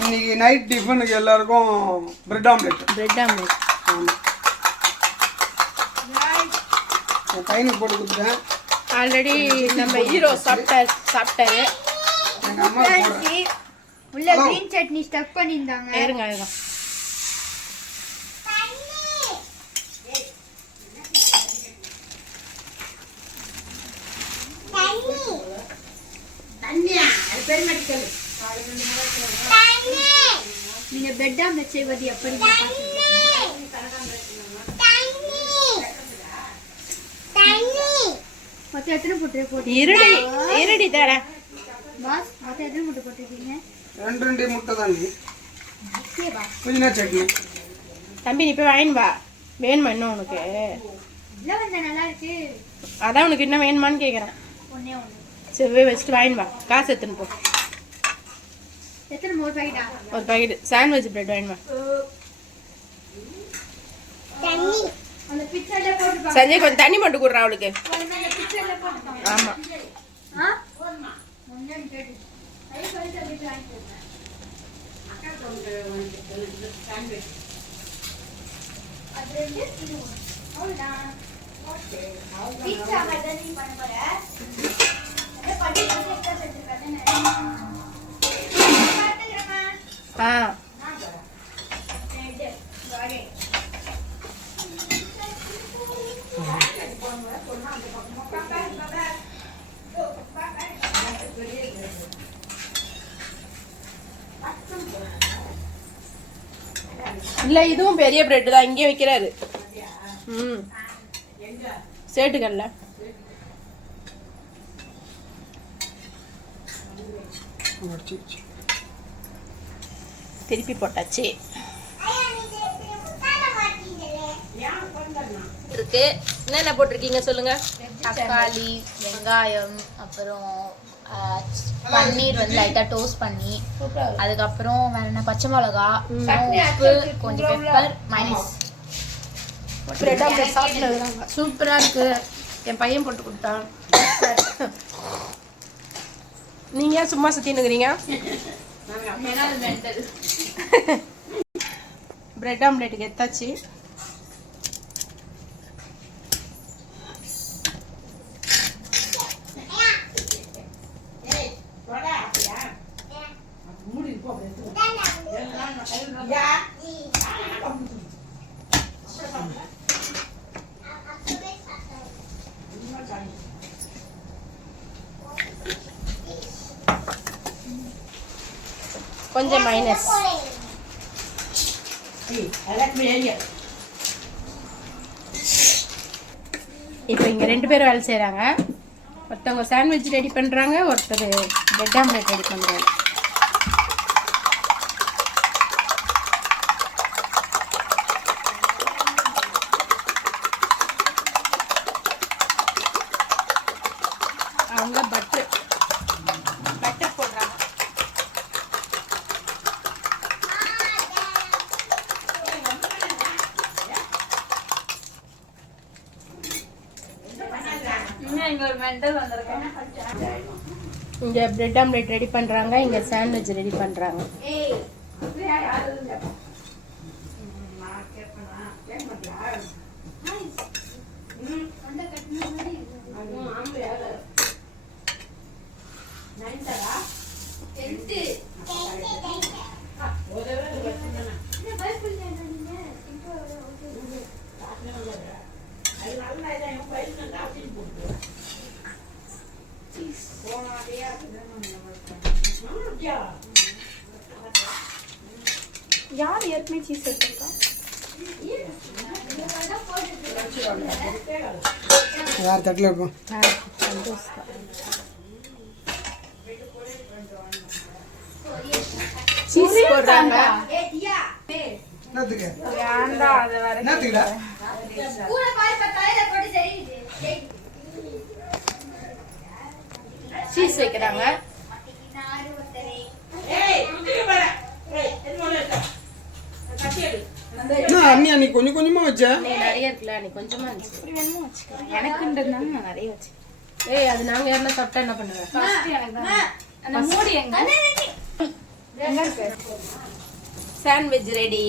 இன்னைக்கு நைட் டிஃபனுக்கு எல்லாருக்கும் பிரெட் ஆம்லெட். ஆமாம், என் பையனுக்கு போட்டு கொடுத்துட்டேன். ஆல்ரெடி நம்ம ஹீரோ சாப்பிட்டாரு. எங்கள் அம்மா உள்ள கிரீன் சட்னி ஸ்டஃப் பண்ணியிருந்தாங்க. இருங்க நீங்க பெட் ஆம்லெட் செய்வது எப்படி? மொத்தம் எத்தனை போட்டு இருடி தரேன் பாஸ்? மொத்தம் எத்தனை முட்டை போட்டிருக்கீங்க? 2 முட்டை தாண்டி புதினா சட்னி. தம்பி நீ போய் வாங்கின்னு வா. வேணுமா இன்னும் உனக்கு? இல்லை வந்தா நல்லா இருக்கு. அதான் உனக்கு இன்னும் வேணுமான்னு கேட்குறேன். ஒன்னே ஒன்று. சரி வச்சுட்டு வாங்கின்னு வா. காசு எடுத்துன்னு போ. எத்தனை? ஒரு பாக்கெட்டா? ஒரு பாக்கெட் சாண்ட்விச் பிரெட் வாங்கின்னு வா. அந்த பிக்சர்ல போட்டு சஞ்சய் கொஞ்சம் தண்ணி மட்டும் கொடுறா அவளுக்கு. பிக்சர்ல போட்டு. ஆமா. இல்ல இதுவும் பெரிய பிரெட் தான், இங்கே வைக்கிறாரு. சேட்டுக்கல்ல திருப்பி போட்டாச்சு. இருக்கு. என்னென்ன போட்டிருக்கீங்க சொல்லுங்க? தக்காளி, வெங்காயம், அப்புறம் பன்னீர் வந்து லைட்டா டோஸ்ட் பண்ணி, அதுக்கப்புறம் வேற என்ன, பச்சை மிளகா, உப்பு, கொஞ்சம் பெப்பர், மைனஸ். சூப்பரா இருக்கு. என் பையன் போட்டு கொடுத்தான். நீங்க ஏன் சும்மா சுத்தின்னு இருக்கிறீங்க? பிரெட் ஆம்லெட்டுக்கு எடுத்தாச்சு. கொஞ்சம் மைனஸ். இப்போ இங்க 2 பேரும் வேலை செய்றாங்க. ஒருத்தவங்க சாண்ட்விச் ரெடி பண்றாங்க, ஒருத்தர் பிரெட் ஆம்லெட் ரெடி பண்றாங்க. அவங்க பட்டர் போடுறாங்க. இங்க பிரெட் ஆம்லெட் ரெடி பண்றாங்க, இங்க சாண்ட்விச் ரெடி பண்றாங்க. யார் ஏற்கனவே சீஸ் எடுத்துருக்கா? யார் தட்டில் இருக்கும்? சீஸ் போடுறாங்க. என்னத்துக்கு? வேண்டாம், அது வர என்னத்துக்குடா? சீஸ் வைக்கிறாங்க. அண்ணி அன்னைக்கு கொஞ்சம் கொஞ்சமா வச்சேன். நீ நிறைய இருக்குல்ல, நீ கொஞ்சமா இருந்துச்சு. இப்படி வேணுமா வச்சுக்கோ. எனக்குன்றதுனால நான் நிறைய வச்சு. ஏய் அது நாங்க யாரெல்லாம் சாப்பிட்டா என்ன பண்ணுவேன்? அந்த மூடி எங்க? Sandwich ready.